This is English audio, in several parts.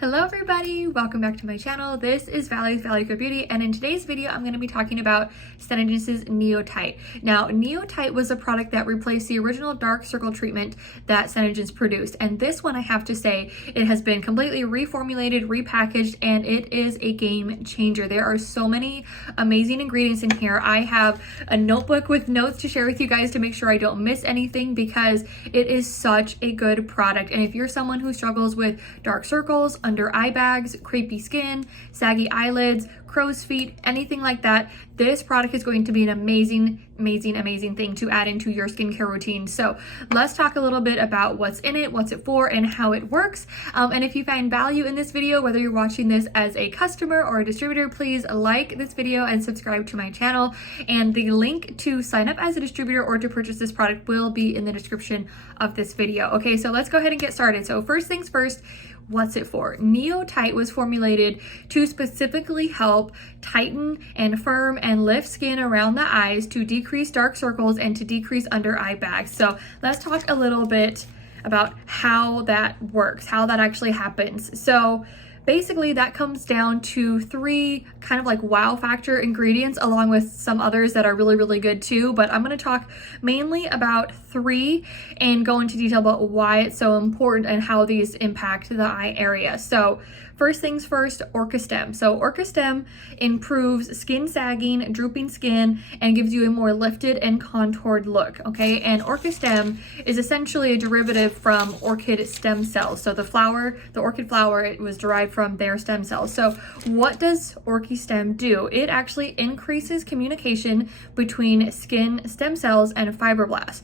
Hello everybody, welcome back to my channel. This is Valley's Valley Good Beauty, and in today's video I'm going to be talking about SeneGence's NeoTight. Now, NeoTight was a product that replaced the original dark circle treatment that SeneGence produced, and this one, I have to say, it has been completely reformulated, repackaged, and it is a game changer. There are so many amazing ingredients in here. I have a notebook with notes to share with you guys to make sure I don't miss anything, because it is such a good product. And if you're someone who struggles with dark circles, under eye bags, crepey skin, saggy eyelids, crow's feet, anything like that, this product is going to be an amazing thing to add into your skincare routine. So let's talk a little bit about what's in it, what's it for, and how it works. And if you find value in this video, whether you're watching this as a customer or a distributor, please like this video and subscribe to my channel. And the link to sign up as a distributor or to purchase this product will be in the description of this video. Okay, so let's go ahead and get started. So first things first, what's it for? NeoTight was formulated to specifically help tighten and firm and lift skin around the eyes, to decrease dark circles and to decrease under eye bags. So let's talk a little bit about how that works, how that actually happens. So basically that comes down to three kind of like wow factor ingredients, along with some others that are really good too. But I'm going to talk mainly about three and go into detail about why it's so important and how these impact the eye area. So first things first, Orca Stem. So Orca Stem improves skin sagging, drooping skin, and gives you a more lifted and contoured look, okay? And Orca Stem is essentially a derivative from orchid stem cells. So the flower, the orchid flower, it was derived from their stem cells. So what does Orca Stem do? It actually increases communication between skin stem cells and fibroblasts.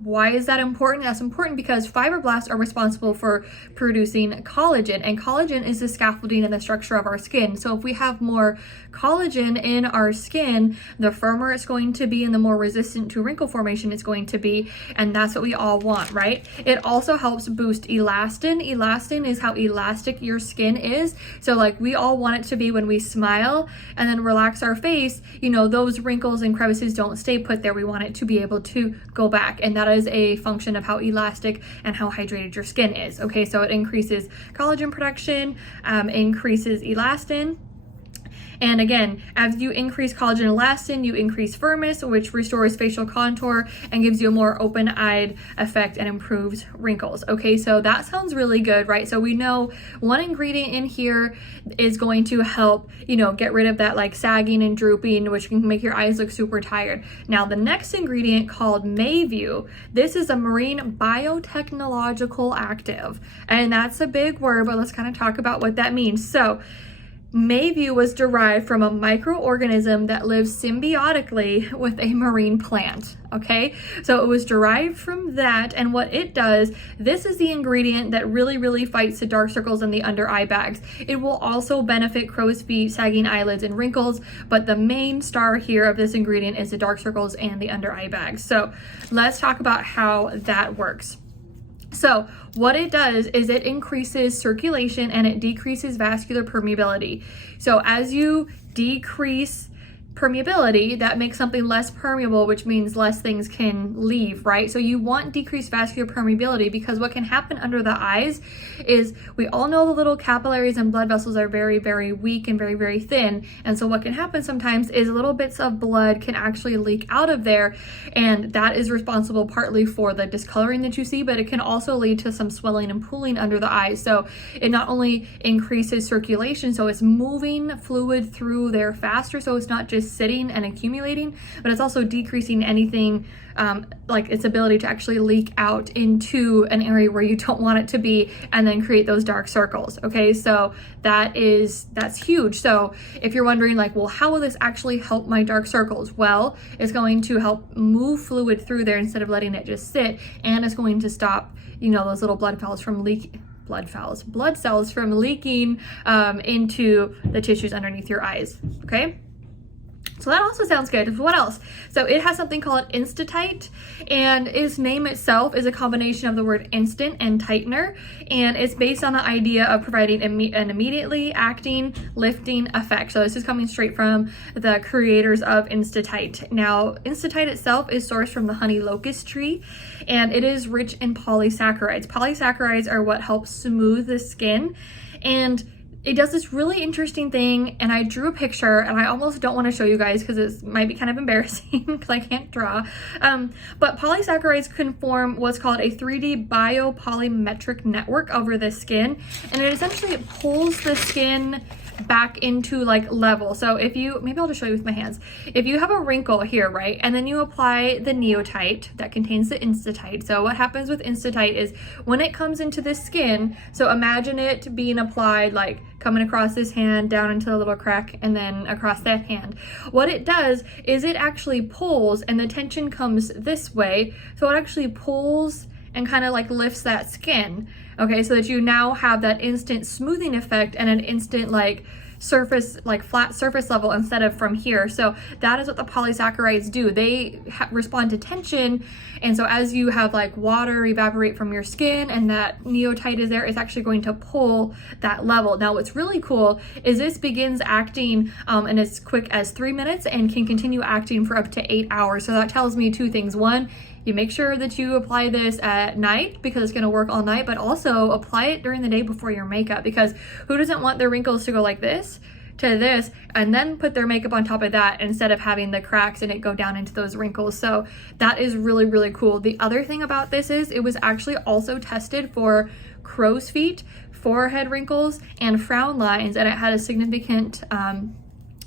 Why is that important? That's important because fibroblasts are responsible for producing collagen, and collagen is the scaffolding and the structure of our skin. So if we have more collagen in our skin, the firmer it's going to be and the more resistant to wrinkle formation it's going to be, and that's what we all want, right? It also helps boost elastin. Elastin is how elastic your skin is. So like we all want it to be when we smile and then relax our face, you know, those wrinkles and crevices don't stay put there. We want it to be able to go back, and that is a function of how elastic and how hydrated your skin is. Okay, so it increases collagen production, increases elastin. And again, as you increase collagen and elastin, you increase firmness, which restores facial contour and gives you a more open-eyed effect and improves wrinkles. Okay, so that sounds really good, right? So we know one ingredient in here is going to help, you know, get rid of that like sagging and drooping, which can make your eyes look super tired. Now, the next ingredient, called Mayview, this is a marine biotechnological active. And that's a big word, but let's kind of talk about what that means. So Mayview was derived from a microorganism that lives symbiotically with a marine plant, okay? So it was derived from that, and what it does, this is the ingredient that really fights the dark circles and the under eye bags. It will also benefit crow's feet, sagging eyelids, and wrinkles, but the main star here of this ingredient is the dark circles and the under eye bags. So let's talk about how that works. So what it does is it increases circulation and it decreases vascular permeability. So as you decrease permeability, that makes something less permeable, which means less things can leave, right? So you want decreased vascular permeability, because what can happen under the eyes is, we all know the little capillaries and blood vessels are very weak and very thin. And so what can happen sometimes is little bits of blood can actually leak out of there, and that is responsible partly for the discoloring that you see, but it can also lead to some swelling and pooling under the eyes. So it not only increases circulation, so it's moving fluid through there faster, so it's not just sitting and accumulating, but it's also decreasing anything like its ability to actually leak out into an area where you don't want it to be and then create those dark circles. Okay, so that's huge. So if you're wondering like, well, how will this actually help my dark circles? Well, it's going to help move fluid through there instead of letting it just sit, and it's going to stop, you know, those little blood cells from leaking into the tissues underneath your eyes. Okay, so that also sounds good. What else? So it has something called Instatite, and its name itself is a combination of the word instant and tightener, and it's based on the idea of providing an immediately acting, lifting effect. So this is coming straight from the creators of Instatite. Now, Instatite itself is sourced from the honey locust tree, and it is rich in polysaccharides. Polysaccharides are what help smooth the skin, and it does this really interesting thing, and I drew a picture, and I almost don't want to show you guys because it might be kind of embarrassing because I can't draw. But polysaccharides can form what's called a 3D biopolymeric network over the skin, and it essentially pulls the skin back into like level. So if you, maybe I'll just show you with my hands. If you have a wrinkle here, right, and then you apply the NeoTight that contains the Instatite. So what happens with Instatite is when it comes into the skin, so imagine it being applied like coming across this hand down into the little crack and then across that hand. What it does is it actually pulls, and the tension comes this way. So it actually pulls and kind of like lifts that skin. Okay, so that you now have that instant smoothing effect and an instant like surface, like flat surface level instead of from here. So that is what the polysaccharides do. They respond to tension, and so as you have like water evaporate from your skin and that NeoTight is there, it's actually going to pull that level. Now what's really cool is this begins acting in as quick as 3 minutes and can continue acting for up to 8 hours. So that tells me two things. One, you make sure that you apply this at night because it's going to work all night, but also apply it during the day before your makeup, because who doesn't want their wrinkles to go like this to this and then put their makeup on top of that instead of having the cracks and it go down into those wrinkles. So that is really, really cool. The other thing about this is it was actually also tested for crow's feet, forehead wrinkles, and frown lines, and it had a significant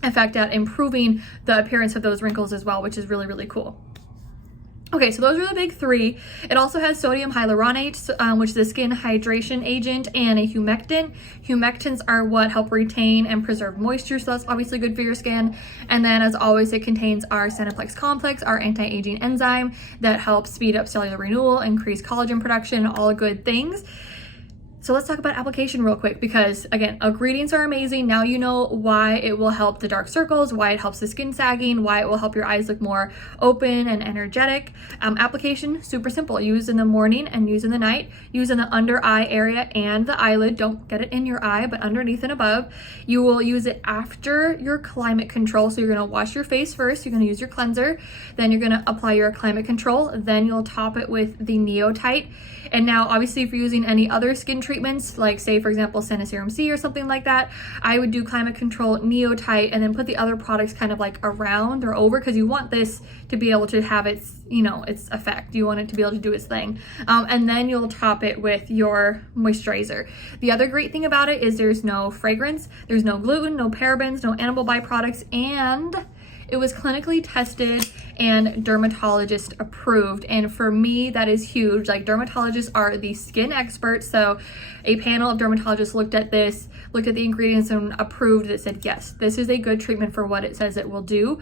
effect at improving the appearance of those wrinkles as well, which is really, really cool. Okay, so those are the big three. It also has sodium hyaluronate, which is a skin hydration agent, and a humectant. Humectants are what help retain and preserve moisture, so that's obviously good for your skin. And then, as always, it contains our Seneplex complex, our anti-aging enzyme that helps speed up cellular renewal, increase collagen production, all good things. So let's talk about application real quick, because again, ingredients are amazing. Now you know why it will help the dark circles, why it helps the skin sagging, why it will help your eyes look more open and energetic. Application, super simple. Use in the morning and use in the night. Use in the under eye area and the eyelid. Don't get it in your eye, but underneath and above. You will use it after your climate control. So you're gonna wash your face first. You're gonna use your cleanser. Then you're gonna apply your climate control. Then you'll top it with the NeoTight. And now, obviously, if you're using any other skin treatments, like say, for example, Serum C or something like that, I would do climate control, NeoTight, and then put the other products kind of like around or over, because you want this to be able to have its, you know, its effect. You want it to be able to do its thing. And then you'll top it with your moisturizer. The other great thing about it is there's no fragrance, there's no gluten, no parabens, no animal byproducts, and it was clinically tested and dermatologist approved. And for me, that is huge. Like, dermatologists are the skin experts. So a panel of dermatologists looked at this, looked at the ingredients, and approved it, said, yes, this is a good treatment for what it says it will do.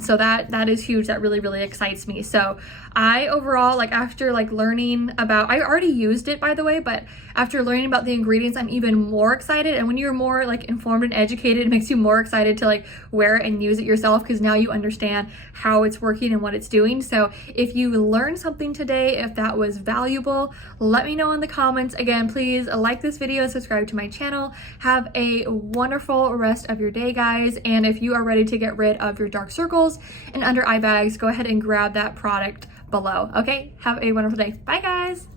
So that is huge. That really, really excites me. So I overall, like, after like learning about, I already used it, by the way, but after learning about the ingredients, I'm even more excited. And when you're more like informed and educated, it makes you more excited to like wear it and use it yourself, because now you understand how it's working and what it's doing. So if you learned something today, if that was valuable, let me know in the comments. Again, please like this video, subscribe to my channel. Have a wonderful rest of your day, guys. And if you are ready to get rid of your dark circles and under eye bags, go ahead and grab that product below. Okay, have a wonderful day. Bye, guys.